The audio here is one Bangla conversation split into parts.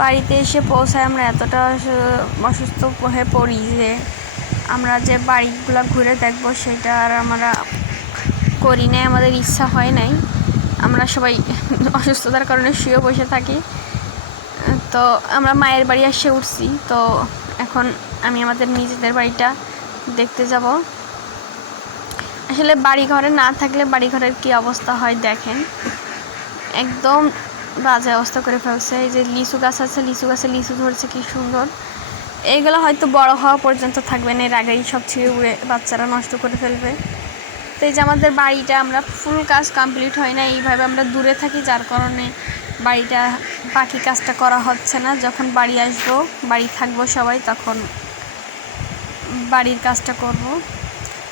বাড়িতে এসে পৌঁছায় আমরা এতটা অসুস্থ হয়ে পড়ি যে আমরা যে বাড়িগুলো ঘুরে দেখব সেটা আর আমরা করি নাই, আমাদের ইচ্ছা হয় নাই। আমরা সবাই অসুস্থতার কারণে শুয়ে বসে থাকি। তো আমরা মায়ের বাড়ি এসে উঠছি। তো এখন আমি আমাদের নিজেদের বাড়িটা দেখতে যাব। আসলে বাড়ি ঘরে না থাকলে বাড়ি ঘরের কী অবস্থা হয় দেখেন। একদম বাজে অবস্থা করে ফেলছে। এই যে লিচু গাছ আছে, লিচু গাছে লিচু ধরছে, কি সুন্দর। এইগুলো হয়তো বড় হওয়া পর্যন্ত থাকবে না, এর আগেই সব ছিঁড়ে উড়ে বাচ্চারা নষ্ট করে ফেলবে। তো এই যে আমাদের বাড়িটা, আমরা ফুল কাজ কমপ্লিট হয় না এইভাবে আমরা দূরে থাকি, যার কারণে বাড়িটা, বাকি কাজটা করা হচ্ছে না। যখন বাড়ি আসব, বাড়ি থাকব সবাই, তখন বাড়ির কাজটা করব।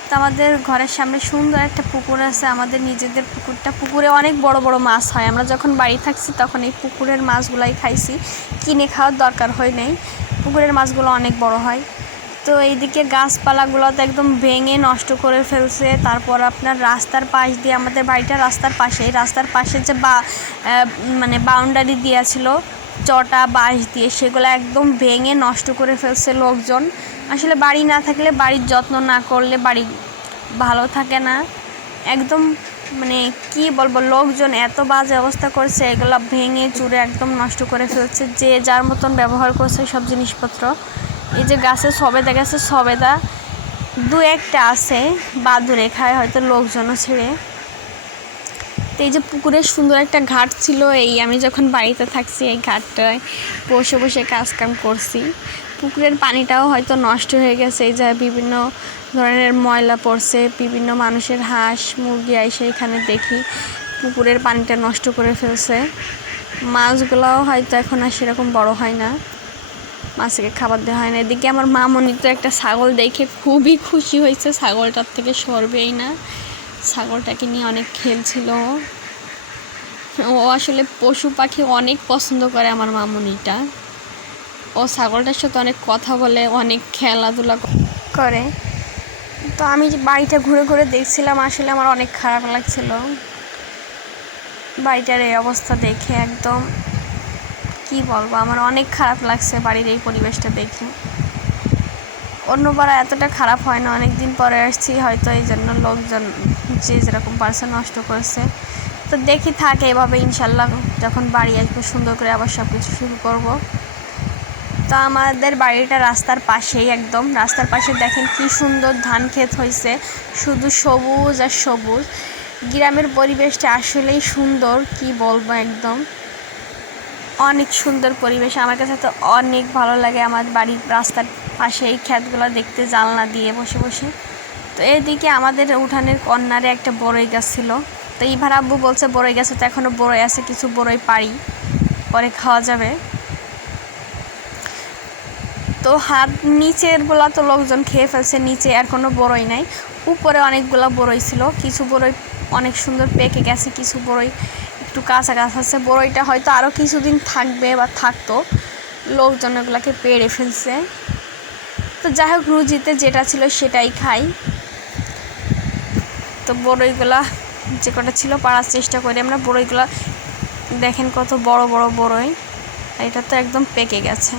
তো আমাদের ঘরের সামনে সুন্দর একটা পুকুর আছে, আমাদের নিজেদের পুকুরটা। পুকুরে অনেক বড় বড় মাছ হয়। আমরা যখন বাড়ি থাকছি তখন এই পুকুরের মাছগুলাই খাইছি। কিনে খাওয়ার দরকার হয় নাই। পুকুরের মাছগুলো অনেক বড় হয়। তো এইদিকে গাছপালাগুলো তো একদম ভেঙে নষ্ট করে ফেলছে। তারপর আপনার রাস্তার পাশ দিয়ে আমাদের বাড়িটা রাস্তার পাশেই রাস্তার পাশে যে বা মানে বাউন্ডারি দেওয়া ছিল চটা, বাঁশ দিয়ে সেগুলো একদম ভেঙে নষ্ট করে ফেলছে লোকজন। আসলে বাড়ি না থাকলে বাড়ির যত্ন না করলে বাড়ি ভালো থাকে না। একদম মানে কি বলব, লোকজন এত বাজে অবস্থা করছে, এগুলো ভেঙে চুরে একদম নষ্ট করে ফেলছে। যে যার মতন ব্যবহার করছে সব জিনিসপত্র। এই যে গাছে সবেদা গাছে সবেদা, দু একটা আছে, বাদুরে খায় হয়তো লোকজনও ছেড়ে। তো এই যে পুকুরের সুন্দর একটা ঘাট ছিল, এই আমি যখন বাড়িতে থাকছি, এই ঘাটটায় বসে বসে কাজ কাম করছি। পুকুরের পানিটাও হয়তো নষ্ট হয়ে গেছে, এই যে বিভিন্ন ধরনের ময়লা পড়ছে, বিভিন্ন মানুষের হাঁস, মুরগি আইসে এখানে দেখি পুকুরের পানিটা নষ্ট করে ফেলছে। মাছগুলোও হয়তো এখন আর সেরকম বড় হয় না মাছকে খাবার দেওয়া হয় না। এদিকে আমার মামনি তো একটা ছাগল দেখে খুবই খুশি হয়েছে, ছাগলটার থেকে সরবেই না। ছাগলটাকে নিয়ে অনেক খেলছিল। ও। আসলে পশু পাখি অনেক পছন্দ করে আমার মামুনিটা। ও ছাগলটার সাথে অনেক কথা বলে, অনেক খেলাধুলা করে। তো আমি বাড়িটা ঘুরে ঘুরে দেখছিলাম, আসলে আমার অনেক খারাপ লাগছিল। বাড়িটার এই অবস্থা দেখে একদম কি বলব, আমার অনেক খারাপ লাগছে বাড়ির এই পরিবেশটা দেখে। অন্যবার এতটা খারাপ হয় না। অনেক দিন পরে আসছি, হয়তো এই জন্য লোকজন যে যেরকম পারছে নষ্ট করেছে। তো দেখি থাকে এভাবে ইনশাল্লাহ যখন বাড়ি আসব সুন্দর করে আবার সব কিছু শুরু করব। তো আমাদের বাড়িটা রাস্তার পাশেই একদম। রাস্তার পাশে দেখেন কি সুন্দর ধান ক্ষেত হয়েছে শুধু সবুজ আর সবুজ। গ্রামের পরিবেশটা আসলেই সুন্দর, কি বলব একদম। অনেক সুন্দর পরিবেশ। আমার কাছে তো অনেক ভালো লাগে আমার বাড়ির রাস্তার পাশে এই ক্ষেতগুলো দেখতে জানলা দিয়ে বসে বসে। তো এদিকে আমাদের উঠানের কর্নারে একটা বড়ই গাছ ছিল। তো এইবার আব্বু বলছে, বড়ই গাছে তো এখনও বড়ই আছে, কিছু বড়ই পারি, পরে খাওয়া যাবে। তো হাত নিচেরগুলা তো লোকজন খেয়ে ফেলছে, নিচে আর কোনো বড়ই নাই। উপরে অনেকগুলো বড়ই ছিল, কিছু বড়ই অনেক সুন্দর পেকে গেছে, কিছু বড়ই একটু কাঁচা গাছ আছে। বড়ইটা হয়তো আরও কিছুদিন থাকবে বা থাকতো, লোকজন ওগুলোকে পেড়ে ফেলছে। তো যাই হোক, রুজিতে যেটা ছিল সেটাই খাই। তো বড়ইগুলা যে কটা ছিল পাড়ার চেষ্টা করি আমরা। বড়ইগুলা দেখেন কত বড় বড় বড়ই। এটা তো একদম পেকে গেছে।